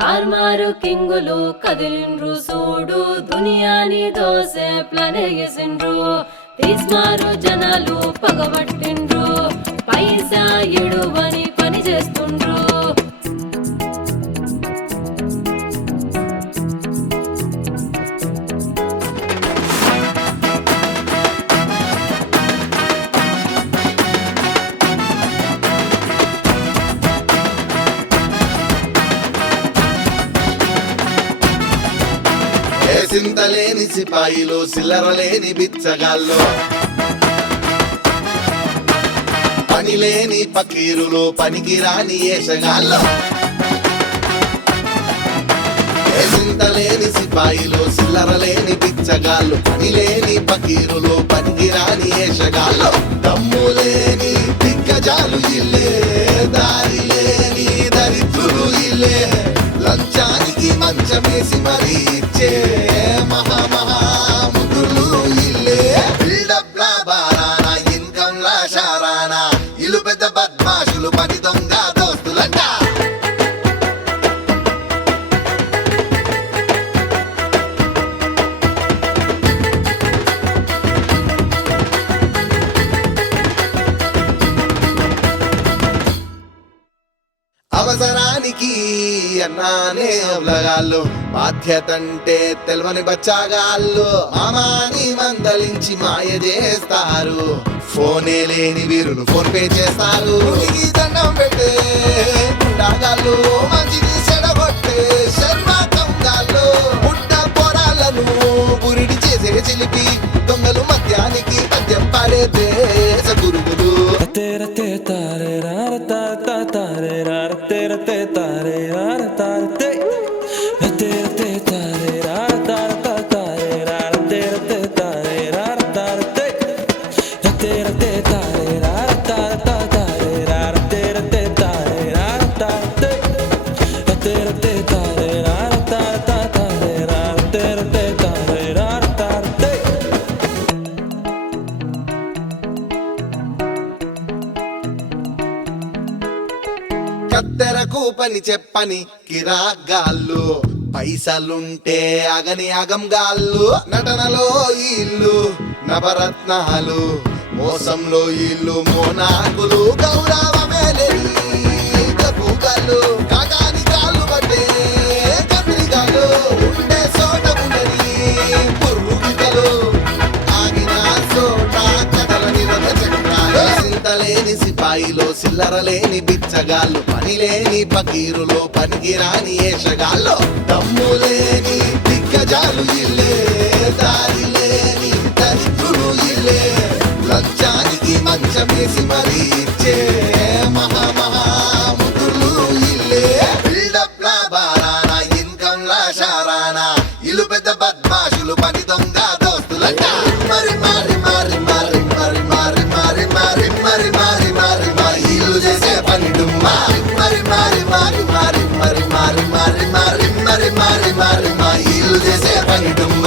తార్మారు కింగులు కదిలిండ్రు సూడు దునియాని దోసే ప్లాన్ వేసిండ్రు తీస్మారు జనాలు పగబట్టిండ్రు పైసా ఇడువని పని చేస్తుండ్రు సింతలేని సిపాయిలు సిల్లరలేని బిచ్చగాళ్ళు పని లేని పకీరులు పనికిరాని ఏషగాళ్ళు సింతలేని సిపాయిలు సిల్లరలేని బిచ్చగాళ్ళు పని లేని పకీరులు పనికిరాని ఏషగాళ్ళు దమ్ము లేని దిగ్గజాలు ఇల్లే దారి లేని దరిద్రులు ఇల్లే లంచానికి మంచమేసి మరీ ఇచ్చే మహాముద్రులు ఇల్లే బిల్డప్ లా బారానా ఇన్కమ్ లా షారానా ఇల్లు పెద్ద బద్మాషులు పని దొంగ దోస్తులంట అవసరానికి అన్నానే అవలగాళ్ళు బాధ్యతంటే తెలవని బచ్చాగాళ్ళు మామాని మందలించి మాయ చేస్తారు ఫోనే లేని వీరులు ఫోన్ పే చేస్తారు దండం పెట్టే గుండాగాళ్ళు మంచిని చెడగొట్టే శర్మాకంగాళ్ళు పుట్ట పొరాలను బురిడి చేసే చిలిపి దొంగలు మద్యానికి మద్యం పాడే దేశ గురుగులు కత్తెరకు పని చెప్పని కిరాగాళ్ళు పైసలుంటే అగని అగంగాళ్ళు నటనలో ఇల్లు నవరత్నాలు మోసంలో ఇల్లు మోనాకులు గౌరవమే లేని గబుగాళ్ళు కాగాని కాళ్ళు పట్టే కంత్రిగాళ్ళు ఉండే చోట ఉండని పురుగులు ఆగిన చోట కథలని రథ చక్రాలు సింతలేని సిపాయిలో సిల్లరలేని బిచ్చగాళ్ళు పని లేని పకీరులో పనికిరాని ఏషగాళ్ళు దమ్ము లేని దిగ్గజాలు ఇల్లే దారి లేని దరిద్రులు ఇల్లే లంచానికి మంచమేసి మరీ ఇచ్చే మహాముద్రులు ఇల్లే బిల్డప్ లా బారానా ఇన్కమ్ లా షారానా ఇల్లు పెద్ద బద్మాషులు పని దొంగ దోస్తులంట మరి మరి మరి మరి మరి మరి మరి మరి మరి మరి మరి మరి ఇల్లు చేసే పని డుమ్మా మరి మరి మరి మరి మరి మరి మరి మరి మరి మరి మరి మరి ఇల్లు చేసే పని డుమ్మా